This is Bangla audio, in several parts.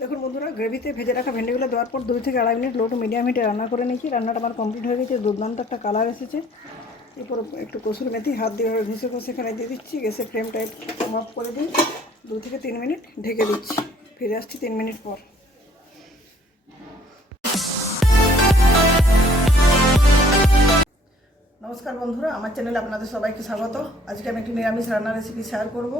দেখুন বন্ধুরা, গ্রেভিতে ভেজে রাখা ভেন্ডিগুলো দেওয়ার পর 2 থেকে 2.5 মিনিট লো টু মিডিয়াম হিটে রান্না করে নিয়েছি। রান্নাটা আমার কমপ্লিট হয়ে গেছে, দুর্দান্ত একটা কালার এসেছে। এরপর একটু কসুরি মেথি হাত দিয়ে ঘষে ঘষে এখানে দিয়ে দিচ্ছি। গ্যাসের ফ্লেমটা অফ করে দিই, 2 থেকে 3 মিনিট ঢেকে দিচ্ছি। ফিরে আসছি 3 মিনিট পর। নমস্কার বন্ধুরা, আমার চ্যানেলে আপনাদের সবাইকে স্বাগত। আজকে আমি একটি নিরামিষ রান্নার রেসিপি শেয়ার করব।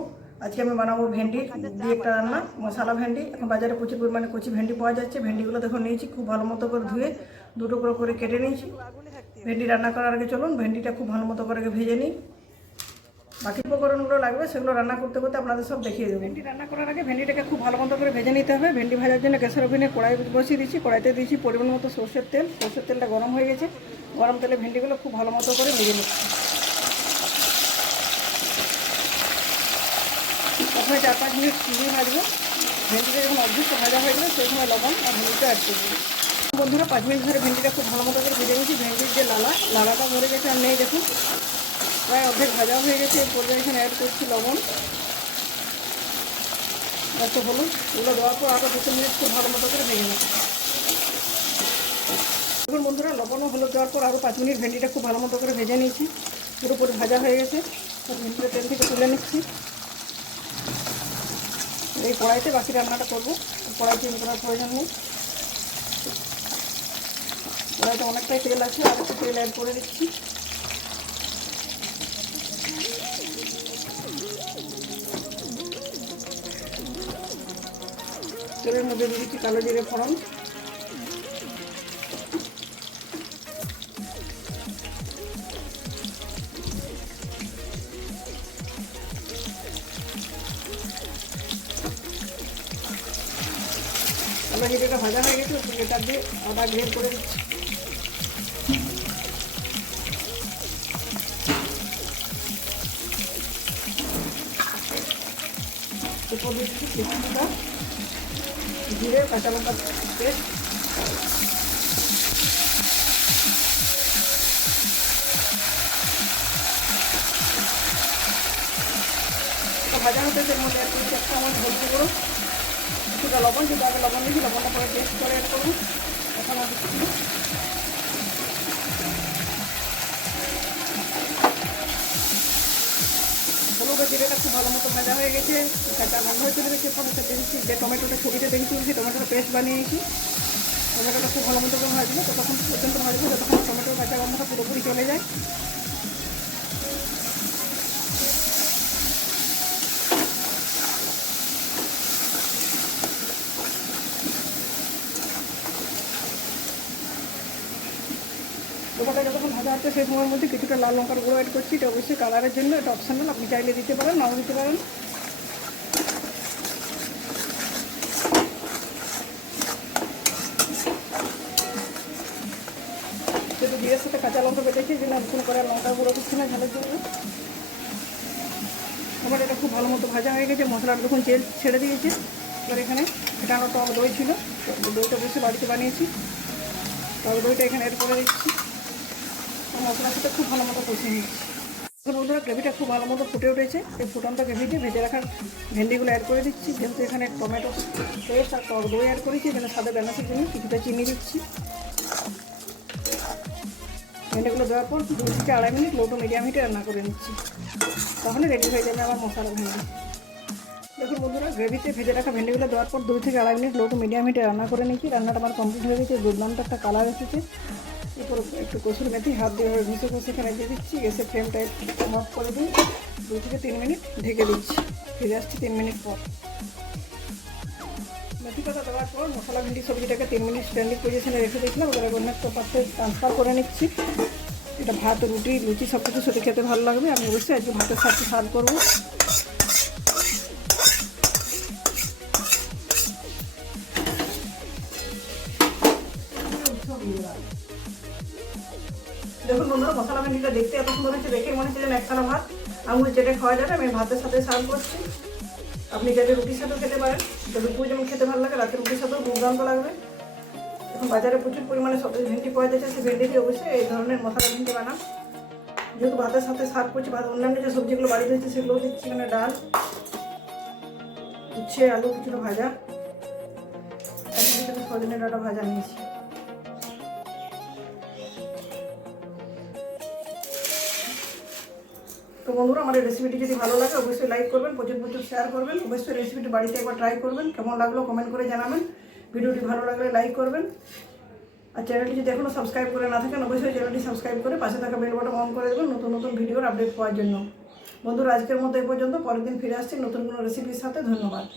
আজকে আমি বানাবো ভেন্ডি দিয়ে একটা রান্না, মশলা ভেন্ডি। এখন বাজারে প্রচুর পরিমাণে কচি ভেন্ডি পাওয়া যাচ্ছে। ভেন্ডিগুলো দেখুন নিয়েছি, খুব ভালো মতো করে ধুয়ে 2 টুকরো করে কেটে নিয়েছি। ভেন্ডি রান্না করার আগে চলুন ভেন্ডিটা খুব ভালো মতো করে ভেজে নিই। বাকি উপকরণগুলো লাগবে সেগুলো রান্না করতে করতে আপনাদের সব দেখিয়ে দেবো। ভেন্ডি রান্না করার আগে ভেন্ডিটাকে খুব ভালো মতো করে ভেজে নিতে হবে। ভেন্ডি ভাজার জন্য গ্যাসের ওভেনে কড়াই বসিয়ে দিচ্ছি। কড়াইতে দিয়েছি পরিমাণ মতো সরষের তেল। সরষের তেলটা গরম হয়ে গেছে। গরম তেলে ভেন্ডিগুলো খুব ভালো মতো করে ভেজে নিচ্ছি। প্রথমে 4-5 মিনিট চিবিয়ে ভাজবো। ভেন্ডিটা যখন অর্ধেকটা ভাজা হয়ে গেলে সেই সময় লবণ আর হলুদটা অ্যাড করবো। বন্ধুরা, 5 মিনিট ধরে ভেন্ডিটা খুব ভালো মতো করে ভেজে নিয়েছি। ভেন্ডির যে লালাটা মরে গেছে আর নেই, দেখুন প্রায় অর্ধেক ভাজা হয়ে গেছে। এই পর্যায়ে এখানে অ্যাড করছি লবণ, একটু হলুদ। এগুলো দেওয়ার পর আরও 2 মিনিট খুব ভালো মতো করে ভেজে নিচ্ছি। দেখুন বন্ধুরা, লবণ ও হলুদ দেওয়ার পর আরও 5 মিনিট ভেন্ডিটা খুব ভালো মতো করে ভেজে নিয়েছি। পুরোপুরি ভাজা হয়ে গেছে। ভেন্ডিটা তেল থেকে তুলে নিচ্ছি। এই কড়াইতে বাকি রান্নাটা করবো। কড়াই চেঞ্জ করার প্রয়োজন নেই। কড়াইতে অনেকটাই তেল আছে, আর একটু তেল অ্যাড করে দিচ্ছি। তেলের মধ্যে দিয়ে দিচ্ছি কালো জিরে ফোড়ন, কালো জিরেটা ভাজা হয়ে গেছে। এটা দিয়ে আদা গ্রেট করে দিচ্ছি। এরপর দিচ্ছি তেজপাতা, জিরে, কাঁচা লঙ্কা পেস্ট। ভাজা হতে এর মধ্যে অ্যাড করছি 1 চামচ হলুদ গুঁড়ো, কিছুটা লবণ, যেটা আগে লবণ দিয়েছি, লবণটা পরে টেস্ট করে অ্যাড করবো। এখন আর দিচ্ছি হলুদ আর জিরেটা খুব ভালো মতো ভাজা হয়ে গেছে। কাঁচা গন্ধ হয়ে চলে গেছে। এরপর দিচ্ছি যে টমেটোটা ছবিতে দেখেছি, সেই টমেটোটা পেস্ট বানিয়েছি। টমেটোটা খুব ভালো মতো করে ভাজবো, ততক্ষণ পর্যন্ত ভাজবো যতক্ষণ টমেটোর কাঁচা গন্ধটা পুরোপুরি চলে যায়। টমেটোটা যতক্ষণ ভাজা হচ্ছে সেই সময়ের মধ্যে কিছুটা লাল লঙ্কার গুঁড়ো অ্যাড করছি। এটা অবশ্যই কালারের জন্য, এটা অপশনাল, আপনি চাইলে দিতে পারেন, নাও দিতে পারেন। যেহেতু জিরের সাথে কাঁচা লঙ্কা বেটেছি, যেন নতুন করে লঙ্কা গুঁড়ো করছি না ঝালের জন্য। টমেটোটা খুব ভালো মতো ভাজা হয়ে গেছে। মশলাটা যখন তেল ছেড়ে দিয়েছে, এবার এখানে ফেটানো টক দই ছিল, দইটা বেশি বাড়িতে বানিয়েছি, টক দইটা এখানে অ্যাড করে দিচ্ছি। মশলার সাথে খুব ভালো মতো কষিয়ে নিচ্ছি। বন্ধুরা, গ্রেভিটা খুব ভালো মতো ফুটে উঠেছে। এই ফুটন্ত গ্রেভিতে ভেজে রাখার ভেন্ডিগুলো অ্যাড করে দিচ্ছি। যেহেতু এখানে টমেটো পেস্ট আর টক দই অ্যাড করেছি, এখানে স্বাদে ব্যালেন্সের জন্য কিছুটা চিনি দিচ্ছি। ভেন্ডিগুলো দেওয়ার পর 2 থেকে 2.5 মিনিট লো টু মিডিয়াম হিটে রান্না করে নিচ্ছি। তাহলে রেডি হয়ে যাবে আমার মশলা ভেন্ডি। দেখুন বন্ধুরা, গ্রেভিতে ভেজে রাখা ভেন্ডিগুলো দেওয়ার পর 2 থেকে 2.5 মিনিট লো টু মিডিয়াম হিটে রান্না করে নিচ্ছি। রান্নাটা আমার কমপ্লিট হয়ে গেছে, দুর্দান্ত একটা কালার এসেছে। এরপর একটু কসুরি মেথি হাত দিয়ে ঘষে ঘষে এখানে দিয়ে দিচ্ছি। গ্যাসের ফ্লেমটা অফ করে দিই, 2 থেকে 3 মিনিট ঢেকে দিচ্ছি। ফিরে আসছি 3 মিনিট পর। মেথি পাতা দেওয়ার পর মশলা ভেন্ডি সবজিটাকে 3 মিনিট স্ট্যান্ডিং পজিশনে রেখে দিয়েছিলাম। এবার অন্য একটা পাত্রে ট্রান্সফার করে নিচ্ছি। এটা ভাত, রুটি, লুচি সব কিছু সাথে খেতে ভালো লাগবে। আমি অবশ্যই আজকে ভাতের সাথে সার্ভ করবো। দেখুন বন্ধুরা, মশলা ভেন্ডিটা দেখতে এত সুন্দর হচ্ছে, দেখে মনে হচ্ছে যেন একখানা ভাত আঙুল চেটে খাওয়া যাবে। আমি ভাতের সাথে সার্ভ করছি। আপনি যাতে রুটির সাথেও খেতে পারেন, দুপুর যেমন খেতে ভালো লাগে, রাতে রুটির সাথেও দুর্দান্ত লাগবে। এখন বাজারে প্রচুর পরিমাণে সবজি ভেন্ডি পাওয়া যাচ্ছে, সেই ভেন্ডি দিয়ে অবশ্যই এই ধরনের মশলা ভেন্ডি বানান। যেহেতু ভাতের সাথে সার্ভ করছি, ভাত অন্যান্য যে সবজিগুলো বাড়িতে হচ্ছে সেগুলোও দিচ্ছি। মানে ডাল, উচ্ছে, আলু কিছুটা ভাজা, সজনে ডাঁটা ভাজা নিয়েছি। তো বন্ধুরা, আমার এই রেসিপিটি যদি ভালো লাগে অবশ্যই লাইক করবেন, প্রচুর প্রচুর শেয়ার করবেন। অবশ্যই রেসিপিটি বাড়িতে একবার ট্রাই করবেন, কেমন লাগলো কমেন্ট করে জানাবেন। ভিডিওটি ভালো লাগলে লাইক করবেন, আর চ্যানেলটি যদি এখনও সাবস্ক্রাইব করে না থাকেন অবশ্যই চ্যানেলটি সাবস্ক্রাইব করে পাশে থাকা বেল বাটন অন করে দেবেন নতুন নতুন ভিডিওর আপডেট পাওয়ার জন্য। বন্ধুরা, আজকের মতো এই পর্যন্ত, পরের দিন ফিরে আসছি নতুন কোনো রেসিপির সাথে। ধন্যবাদ।